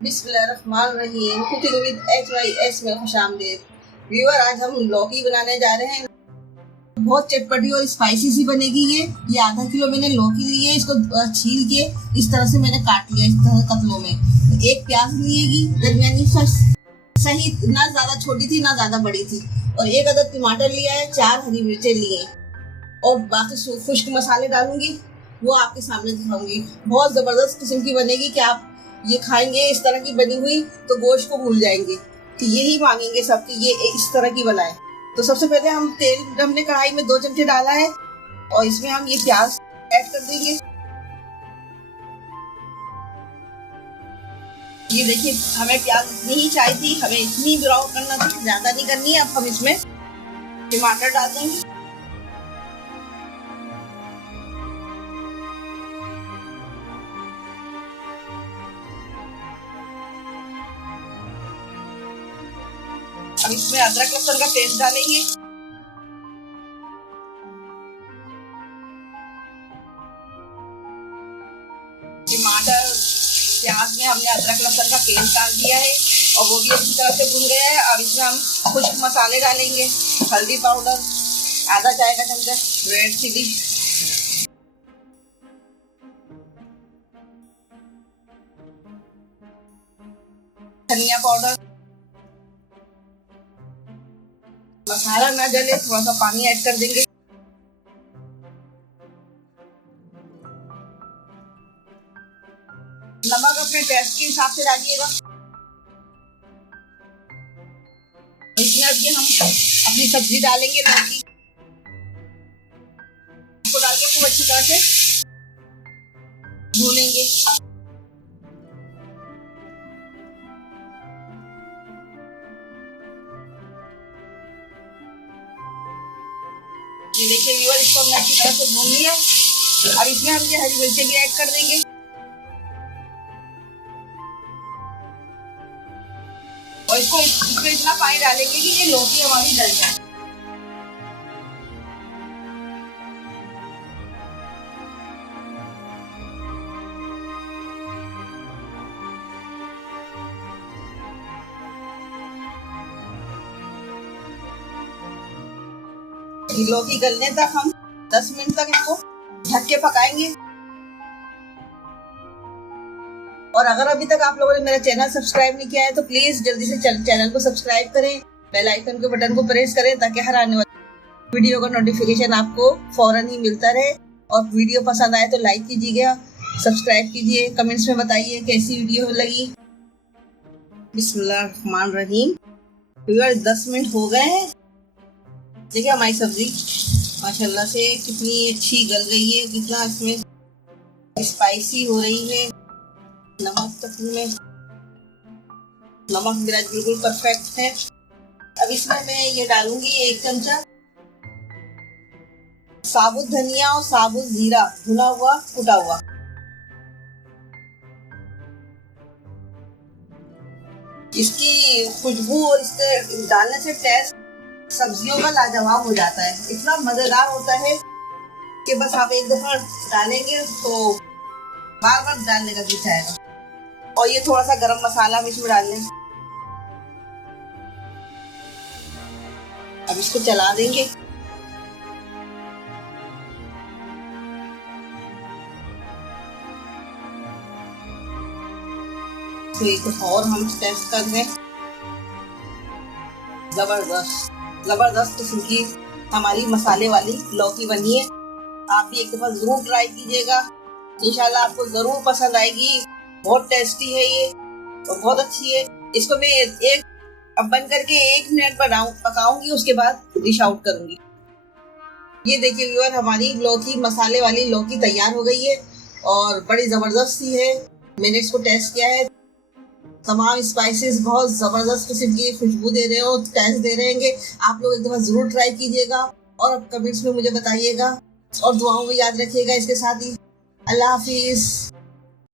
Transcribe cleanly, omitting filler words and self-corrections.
बिस्मिल्लाहिर्रहमानिर्रहीम। Cooking with HYS में खुशामदीद। Viewer, आज हम लौकी बनाने जा रहे हैं। बहुत चटपटी और स्पाइसी सी बनेगी ये आधा किलो मैंने लौकी ली है। इसको छील के इस तरह से मैंने काट लिया, इस तरह कतलों में। तो एक प्याज लिएगी दरमियानी सही, ना ज्यादा छोटी थी ना ज्यादा बड़ी थी। और एक अदद टमाटर लिया है, 4 हरी मिर्चें लिए और बाकी खुश्क मसाले डालूंगी, वो आपके सामने दिखाऊंगी। बहुत जबरदस्त किस्म की बनेगी कि आप ये खाएंगे इस तरह की बनी हुई तो गोश्त को भूल जाएंगे कि यही मांगेंगे सब कि ये इस तरह की बनाए। तो सबसे पहले हम तेल हमने कढ़ाई में 2 चमचे डाला है और इसमें हम ये प्याज ऐड कर देंगे। ये देखिए, हमें प्याज इतनी ही चाहिए थी, हमें इतनी ब्राउन करना था, ज्यादा नहीं करनी है। अब हम इसमें टमाटर डाल देंगे। अब इसमें अदरक लहसुन का पेस्ट डालेंगे। टमाटर प्याज में हमने अदरक लहसुन का पेस्ट डाल दिया है और वो भी अच्छी तरह से भुन गया है। अब इसमें हम खुश्क मसाले डालेंगे। हल्दी पाउडर आधा चाय का चमचा, रेड चिली, धनिया पाउडर। मसाला ना जले, थोड़ा सा पानी ऐड कर देंगे। नमक अपने टेस्ट के हिसाब से डालिएगा। इसमें अब ये हम अपनी सब्जी डालेंगे, लौकी को डाल के खूब अच्छी तरह से भूनेंगे। ये देखिए व्यूअर, इसको हमने अच्छी तरह से भून लिया। अब इसमें हम ये हरी मिर्चें भी ऐड कर देंगे और इसको इसमें इतना पानी डालेंगे कि ये लौकी हमारी गल जाए। लौकी गलने तक हम 10 मिनट तक इसको ढक के पकाएंगे। और अगर अभी तक आप लोगों ने मेरा चैनल सब्सक्राइब नहीं किया है तो प्लीज जल्दी से चैनल को सब्सक्राइब करें, बेल आइकन के बटन को प्रेस करें ताकि हर आने वाली वीडियो का नोटिफिकेशन आपको फौरन ही मिलता रहे। और वीडियो पसंद आए तो लाइक कीजिएगा, सब्सक्राइब कीजिए, कमेंट्स में बताइए कैसी वीडियो लगी। बिस्मिल्लाहिर्रहमानिर्रहीम। 10 मिनट हो गए हैं। देखिए हमारी सब्जी माशाल्लाह से कितनी अच्छी गल गई है, कितना इसमें स्पाइसी हो रही है। नमक तक में नमक मेरा बिल्कुल परफेक्ट है। अब इसमें मैं ये डालूंगी 1 चमचा साबुत धनिया और साबुत जीरा भुना हुआ कुटा हुआ। इसकी खुशबू और इसके डालने से टेस्ट सब्जियों का लाजवाब हो जाता है, इतना मजेदार होता है कि बस आप एक दफा डालेंगे तो बार बार डालने का जी चाहेगा। और ये थोड़ा सा गरम मसाला भी इसमें डाल लें। अब इसको चला देंगे। तो एक और हम टेस्ट कर लें। जबरदस्त किस्म की हमारी मसाले वाली लौकी बनी है। आप भी एक दफा जरूर ट्राई कीजिएगा, इंशाल्लाह आपको जरूर पसंद आएगी। बहुत टेस्टी है ये और बहुत अच्छी है। इसको मैं अब बंद करके 1 मिनट पकाऊंगी, उसके बाद डिश आउट करूंगी। ये देखिए व्यूअर, हमारी लौकी मसाले वाली लौकी तैयार हो गई है और बड़ी जबरदस्त सी है। मैंने इसको टेस्ट किया है, तमाम स्पाइसेस बहुत जबरदस्त किस्म की खुशबू दे रहे हो, टेस्ट दे रहेंगे। आप लोग एक दफा जरूर ट्राई कीजिएगा और अब कमेंट्स में मुझे बताइएगा और दुआओं में याद रखिएगा। इसके साथ ही अल्लाह हाफिज।